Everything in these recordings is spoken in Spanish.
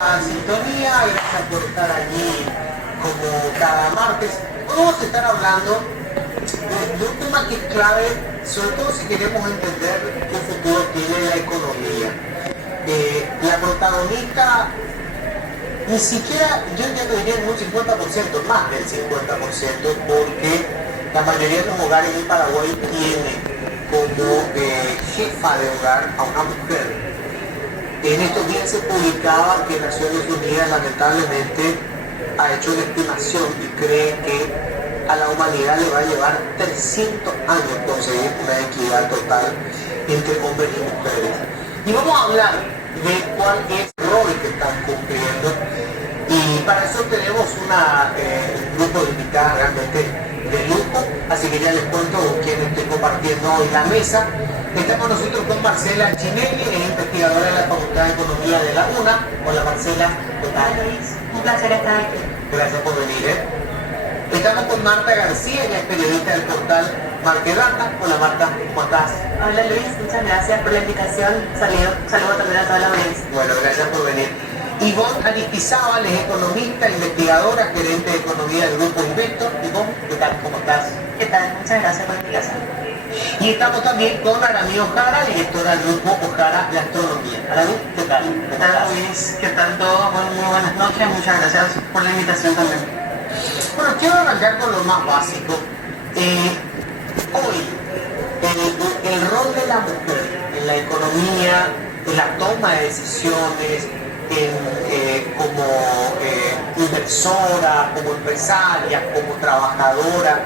Sintonía, gracias por estar allí como cada martes. Hoy vamos a estar hablando de un tema que es clave, sobre todo si queremos entender qué futuro tiene la economía. La protagonista, ni siquiera, yo entiendo, diría en un 50%, más del 50%, porque la mayoría de los hogares en Paraguay tiene como jefa de hogar a una mujer. En estos días se publicaba que Naciones Unidas lamentablemente ha hecho una estimación y cree que a la humanidad le va a llevar 300 años conseguir una equidad total entre hombres y mujeres. Y vamos a hablar de cuál es el rol que están cumpliendo. Y para eso tenemos un grupo de invitadas realmente de lujo, así que ya les cuento con quién estoy compartiendo hoy la mesa. Está con nosotros con Marcela Chinelli, es investigadora de la Facultad de Economía de la UNA. Hola Marcela, ¿qué tal? Luis, un placer estar aquí. Gracias por venir. Estamos con Marta García, ella es periodista del portal Marquedata. Hola Marta, ¿cómo estás? Hola Luis, muchas gracias por la invitación. Saludo también a toda la audiencia. Bueno, gracias por venir. Ivonne Aristizábal es economista, investigadora, gerente de economía del grupo Investor. Ivonne, ¿qué tal? ¿Cómo estás? ¿Qué tal? Muchas gracias por la invitación. Y estamos también con Aramí Ojara, directora del grupo Ojara Gastronomía. Aramí, ¿qué tal? ¿Qué tal Luis? ¿Qué tal todo? Muy buenas noches, muchas gracias por la invitación también. Bueno, quiero arrancar con lo más básico. Hoy, el rol de la mujer en la economía, en la toma de decisiones, como inversora, como empresaria, como trabajadora,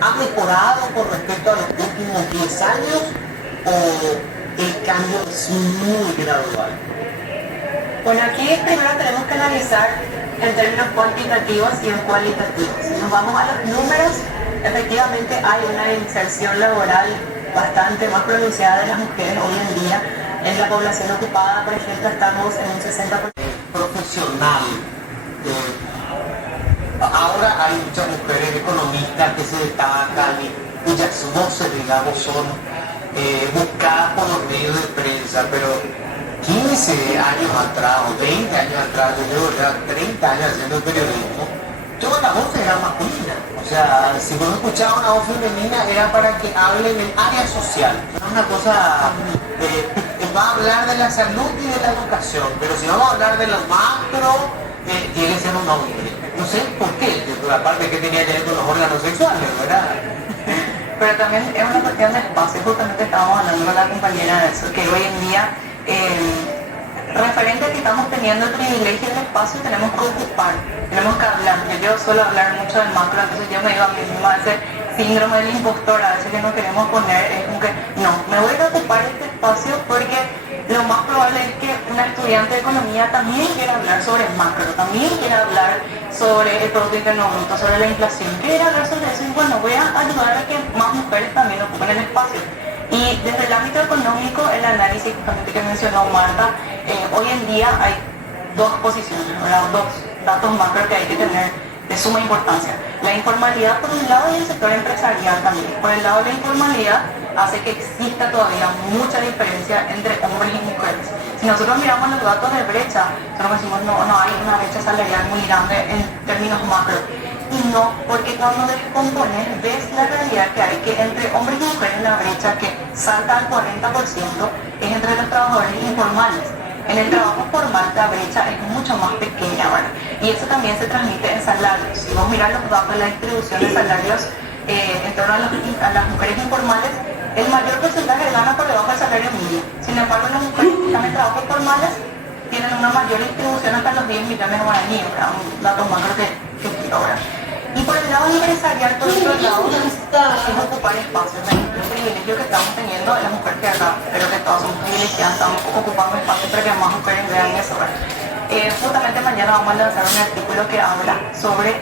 ¿ha mejorado con respecto a los últimos 10 años o el cambio es muy gradual? Bueno, aquí primero tenemos que analizar en términos cuantitativos y en cualitativos. Si nos vamos a los números, efectivamente hay una inserción laboral bastante más pronunciada de las mujeres hoy en día. En la población ocupada, por ejemplo, estamos en un 60%. Profesional. Ahora hay muchas mujeres economistas que se destacan y cuyas voces, digamos, son buscadas por los medios de prensa, pero 15 años atrás o 20 años atrás, yo llevo ya 30 años haciendo periodismo, toda la voz era masculina. O sea, si vos escuchabas una voz femenina era para que hable en el área social. Es una cosa, va a hablar de la salud y de la educación, pero si vamos a hablar de lo macro, tiene que ser un hombre. No sé por qué, aparte que tenía que ver con los órganos sexuales, ¿verdad? Pero también es una cuestión de espacio, justamente estábamos hablando con la compañera de eso, que hoy en día, referente a que estamos teniendo el privilegio del espacio, tenemos que ocupar, tenemos que hablar. Yo suelo hablar mucho del macro, entonces yo me digo a mí misma ese síndrome del impostor, a veces que no queremos poner, es como que no, me voy a ocupar este espacio porque lo más probable es que una estudiante de economía también quiera hablar sobre el macro, también quiera hablar sobre el Producto Interno Bruto, sobre la inflación, quiera hablar sobre eso y bueno, voy a ayudar a que más mujeres también ocupen el espacio. Y desde el ámbito económico, el análisis justamente que mencionó Marta, hoy en día hay dos posiciones, ¿verdad? Dos datos macro que hay que tener de suma importancia. La informalidad por un lado y el sector empresarial también. Por el lado de la informalidad hace que exista todavía mucha diferencia entre hombres y mujeres. Si nosotros miramos los datos de brecha, nosotros decimos no hay una brecha salarial muy grande en términos macro. Y no, porque cuando descompones ves la realidad que hay, que entre hombres y mujeres la brecha que salta al 40% es entre los trabajadores informales. En el trabajo formal la brecha es mucho más pequeña, ¿verdad? Y eso también se transmite en salarios. Si vos mirás los datos de la distribución de salarios en torno a las mujeres informales, el mayor porcentaje gana por debajo del salario mínimo. Sin embargo, las mujeres que están en trabajos formales tienen una mayor distribución hasta los 10 millones de guaraníes, ¿verdad? Un dato macro que quiero, ¿verdad? Y por el lado empresarial, por otro lado, es ocupar espacios. El privilegio que estamos teniendo las mujeres que acá, pero que todas somos privilegiadas, estamos ocupando espacios para que más mujeres vean eso, ¿verdad? Justamente mañana vamos a lanzar un artículo que habla sobre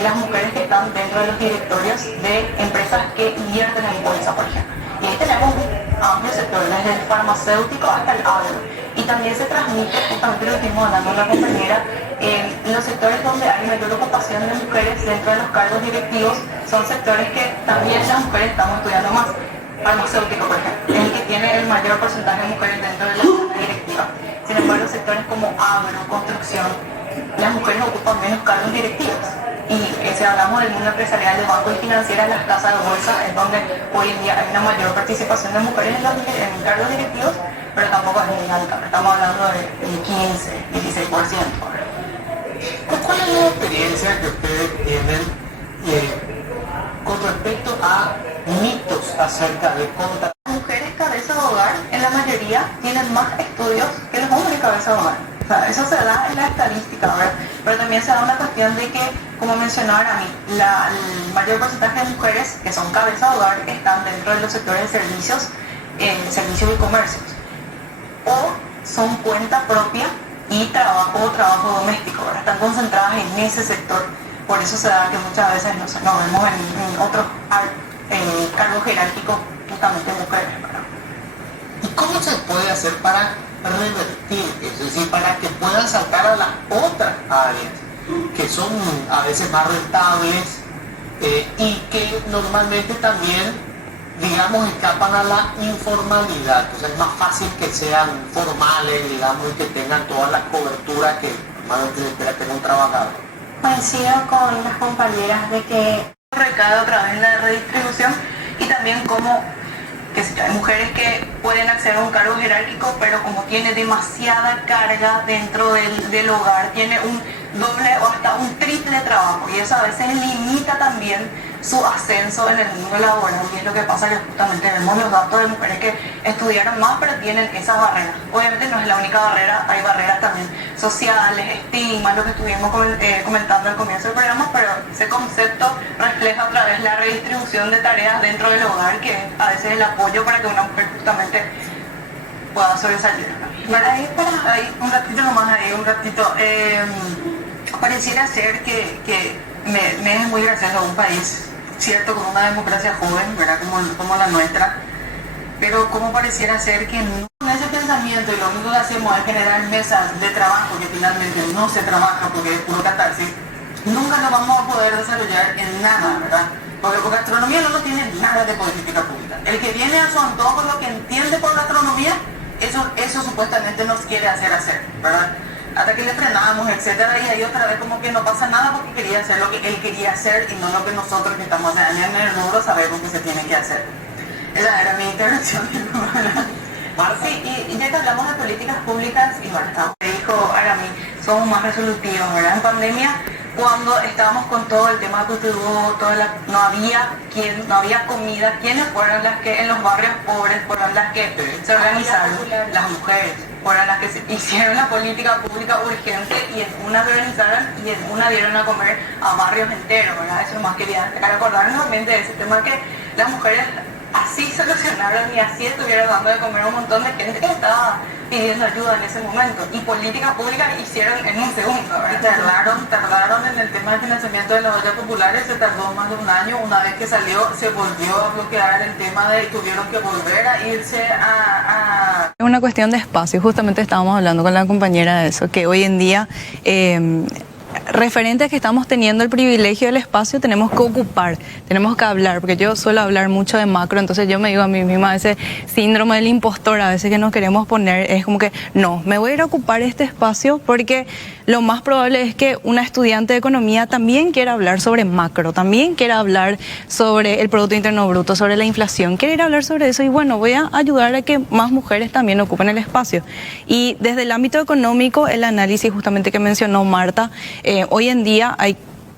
las mujeres que están dentro de los directorios de empresas que invierten en bolsa, por ejemplo. Y ahí tenemos un amplio sector, desde el farmacéutico hasta el agro. Y también se transmite, justamente lo que estuvimos hablando con la compañera, en los sectores donde hay mayor ocupación de mujeres dentro de los cargos directivos, son sectores que también las mujeres estamos estudiando más. Farmacéutico, por ejemplo, es el que tiene el mayor porcentaje de mujeres dentro de la directiva. Si Sin embargo, sectores como agro, construcción, las mujeres ocupan menos cargos directivos. Y si hablamos del mundo empresarial, de bancos y financieras, las casas de bolsa, es donde hoy en día hay una mayor participación de mujeres en cargos directivos, pero tampoco es muy alta, estamos hablando de 15, 16%. ¿Cuál es la experiencia que ustedes tienen con respecto a mitos acerca de cómo Mujeres cabeza de hogar, en la mayoría, tienen más estudios que los hombres cabeza de hogar? O sea, eso se da en la estadística, ¿verdad? Pero también se da una cuestión de que, como mencionaba a mí, el mayor porcentaje de mujeres que son cabeza de hogar están dentro de los sectores de servicios y comercios. O son cuenta propia y trabajo doméstico, ¿verdad? Están concentradas en ese sector. Por eso se da que muchas veces nos vemos en otros cargos jerárquicos, justamente mujeres, ¿verdad? ¿Y cómo se puede hacer para revertir eso? Es decir, para que puedan saltar a las otras áreas que son a veces más rentables y que normalmente también, digamos, escapan a la informalidad. Entonces es más fácil que sean formales, digamos, y que tengan todas las coberturas que normalmente se espera tener un trabajador. Coincido con las compañeras de que recae otra vez la redistribución y también como hay mujeres que pueden acceder a un cargo jerárquico, pero como tiene demasiada carga dentro del hogar, tiene un doble o hasta un triple trabajo, y eso a veces limita también su ascenso en el mundo laboral, y es lo que pasa que justamente vemos los datos de mujeres que estudiaron más pero tienen esas barreras. Obviamente no es la única barrera, hay barreras también sociales, estigmas, lo que estuvimos comentando al comienzo del programa, pero ese concepto refleja otra vez la redistribución de tareas dentro del hogar, que es a veces el apoyo para que una mujer justamente pueda sobresalir. Ahí, un ratito, pareciera ser que me es muy gracioso un país, cierto, con una democracia joven, ¿verdad? Como la nuestra, pero como pareciera ser que no, con ese pensamiento, y lo único que hacemos es generar mesas de trabajo que finalmente no se trabaja porque es puro catarsis, nunca nos vamos a poder desarrollar en nada, ¿verdad? Porque gastronomía no tiene nada de política pública. El que viene a su antojo, lo que entiende por gastronomía, eso supuestamente nos quiere hacer, ¿verdad? Hasta que le frenábamos, etcétera, y ahí otra vez como que no pasa nada porque quería hacer lo que él quería hacer y no lo que nosotros que estamos en el rubro sabemos que se tiene que hacer. Esa era mi intervención. Sí, y ya que hablamos de políticas públicas, y bueno, dijo Arami, somos más resolutivos, ¿verdad? En pandemia, cuando estábamos con todo el tema que tuvo, no había comida, ¿quiénes fueron las que en los barrios pobres fueron las que se organizaron? Las mujeres fueron las que se hicieron la política pública urgente, y en una se organizaron y en una dieron a comer a barrios enteros, ¿verdad? Eso es más quería acordarnos también de ese tema, que las mujeres así solucionaron y así estuvieron dando de comer a un montón de gente que estaba pidiendo ayuda en ese momento, y políticas públicas hicieron en un segundo, ¿verdad? Tardaron en el tema del financiamiento de las ollas populares, se tardó más de un año. Una vez que salió, se volvió a bloquear el tema tuvieron que volver a irse a... Es una cuestión de espacio, justamente estábamos hablando con la compañera de eso, que hoy en día referente a que estamos teniendo el privilegio del espacio, tenemos que ocupar, tenemos que hablar, porque yo suelo hablar mucho de macro, entonces yo me digo a mí misma, ese síndrome del impostor a veces que nos queremos poner, es como que no, me voy a ir a ocupar este espacio porque lo más probable es que una estudiante de economía también quiera hablar sobre macro, también quiera hablar sobre el Producto Interno Bruto, sobre la inflación, quiere ir a hablar sobre eso, y bueno, voy a ayudar a que más mujeres también ocupen el espacio. Y desde el ámbito económico, el análisis justamente que mencionó Marta, hoy en día hay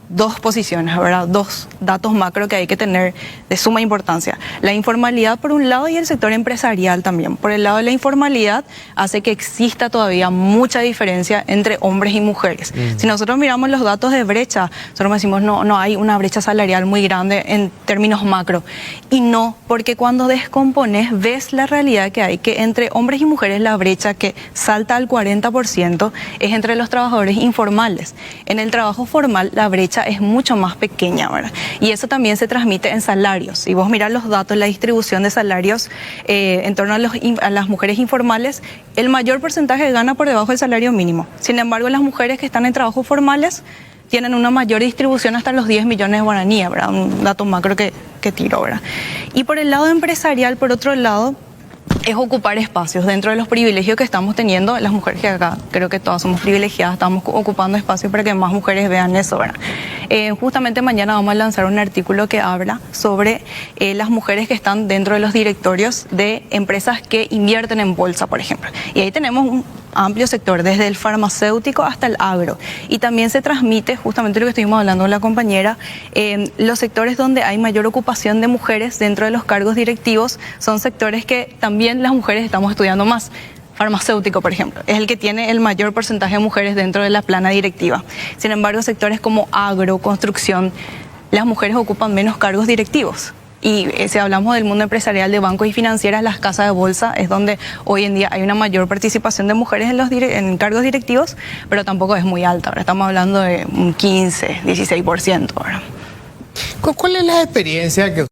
dos posiciones, ¿verdad? Dos datos macro que hay que tener de suma importancia. La informalidad por un lado y el sector empresarial también. Por el lado de la informalidad hace que exista todavía mucha diferencia entre hombres y mujeres. Si nosotros miramos los datos de brecha, nosotros decimos no hay una brecha salarial muy grande en términos macro. Y no, porque cuando descompones ves la realidad que hay, que entre hombres y mujeres la brecha que salta al 40% es entre los trabajadores informales. En el trabajo formal la brecha es mucho más pequeña, ¿verdad? Y eso también se transmite en salarios. Si vos mirás los datos, la distribución de salarios en torno a las mujeres informales, el mayor porcentaje gana por debajo del salario mínimo. Sin embargo, las mujeres que están en trabajos formales tienen una mayor distribución hasta los 10 millones de guaraníes, ¿verdad? Un dato macro que tiro, ¿verdad? Y por el lado empresarial, por otro lado, es ocupar espacios. Dentro de los privilegios que estamos teniendo, las mujeres que acá, creo que todas somos privilegiadas, estamos ocupando espacios para que más mujeres vean eso, ¿verdad? Justamente mañana vamos a lanzar un artículo que habla sobre las mujeres que están dentro de los directorios de empresas que invierten en bolsa, por ejemplo. Y ahí tenemos un amplio sector, desde el farmacéutico hasta el agro. Y también se transmite, justamente lo que estuvimos hablando con la compañera, los sectores donde hay mayor ocupación de mujeres dentro de los cargos directivos son sectores que también las mujeres estamos estudiando más. Farmacéutico, por ejemplo, es el que tiene el mayor porcentaje de mujeres dentro de la plana directiva. Sin embargo, sectores como agro, construcción, las mujeres ocupan menos cargos directivos. Y si hablamos del mundo empresarial de bancos y financieras, las casas de bolsa es donde hoy en día hay una mayor participación de mujeres en cargos directivos, pero tampoco es muy alta. Ahora estamos hablando de un 15, 16%. ¿Verdad? ¿Cuál es la experiencia que